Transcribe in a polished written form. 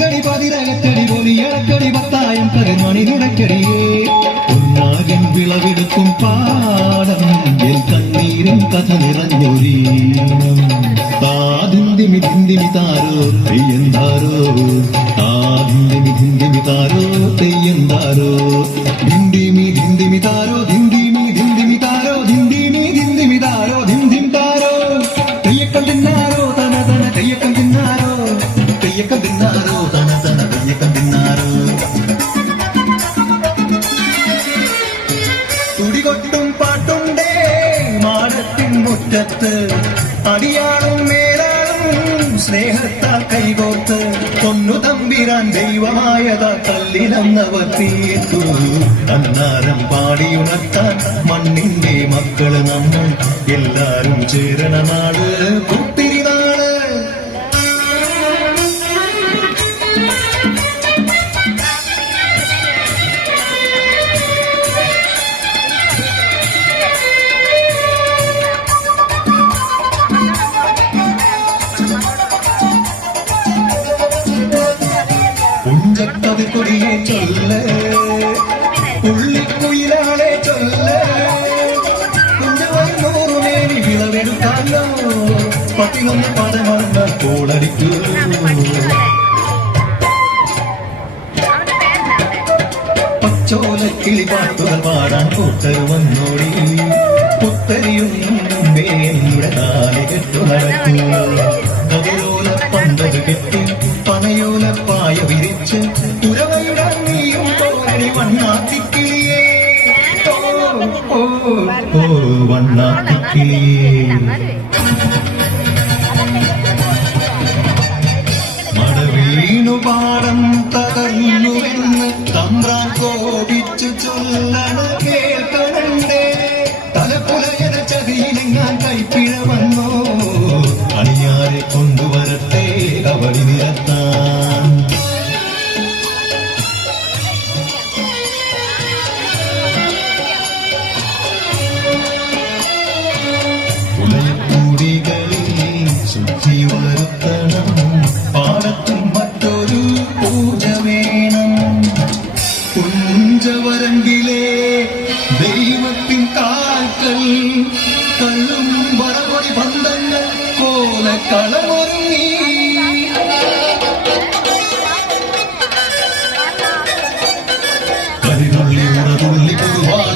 തിരക്കടി പതിരകത്തടി പൊലിയടക്കടി പത്തായം കരുമണി നുടക്കടിയേ ഒന്നാകൻ വിളവെടുക്കും പാടം എൽ കണ്ണീരും കഥ നിറഞ്ഞൊരീണം താതിന്തിമി ധിന്തിമി താരോ തെയ്യന്താരോ താതിന്തിമി ധിന്തിമി താരോ തെയ്യന്താരോ ധിന്തിമി ധിന്തിമി താരോ ധിന്തിമി ധിന്തിമി താരോ ധിന്തിമി ധിന്തിമി താരോ ധിന്തിം താരോ തെയ്യക്കം തിന്നാരോ തന തന തെയ്യക്കം തിന്നാരോ തെയ്യക്കം തിന്നാരോ തന തന തെയ്യക്കം തിന്നാരോ തുടികൊട്ടും പാട്ടുണ്ടേ മാടത്തിൻ മുറ്റത്ത് അടിയാളും മേലാളും സ്നേഹത്താൽ കൈകോർത്ത് പൊന്നു തമ്പിരാൻ ദൈവമായതാ കല്ലിലന്നവർ തീർത്തു അന്നാരം പാടിയുണർത്താൻ മണ്ണിന്റെ മക്കള് നമ്മൾ എല്ലാരും ചേരണ നാട് പുത്തിരിനാട് പുഞ്ചക്കതിക്കുടിയെ ചൊല്ല് പുള്ളിക്കുയിലാളെ ചൊല്ല് കുഞ്ഞവന്നൂറുമേനി വിളവെടുക്കാലോ 11 പദമറന്ന കോളടിക്കൂ പച്ചോലക്കിളി പാട്ടുകൾ പാടാൻ കൂട്ടർ വന്നോടി പുത്തരിയൊന്നും മുമ്പേ നമ്മുടെ താലി കെട്ടു നടക്കൂ കതിരോല പന്തത് കെട്ടി പനയോല പായ വിരിച്ച് പുരവയുടെ നീയും തോരണി വണ്ണാത്തിക്കിളിയേ ഓ വണ്ണാത്തിക്കിളിയേ മടവീണു പാടം തകർന്നുവെന്ന് തമ്പ്രാൻ കോപിച്ചു ചൊല്ലണ കേൾക്കണണ്ടേ തലപ്പുലയന ചതിയിലെങ്ങാൻ കൈപ്പിഴ വന്നോ അണിയാരെ കൊണ്ടുവരട്ടെ അവളി നിരത്താൻ പുലയക്കൂടികളിൽ ശുദ്ധി വരുത്തണം പാടത്തും മറ്റൊരു പൂജ വേണം കുഞ്ചവരങ്കിലെ ദൈവത്തിൻ കാൽക്കൽ കള്ളും പറപൊടി ബന്ധങ്ങൾ പോലെ കളമൊരുങ്ങി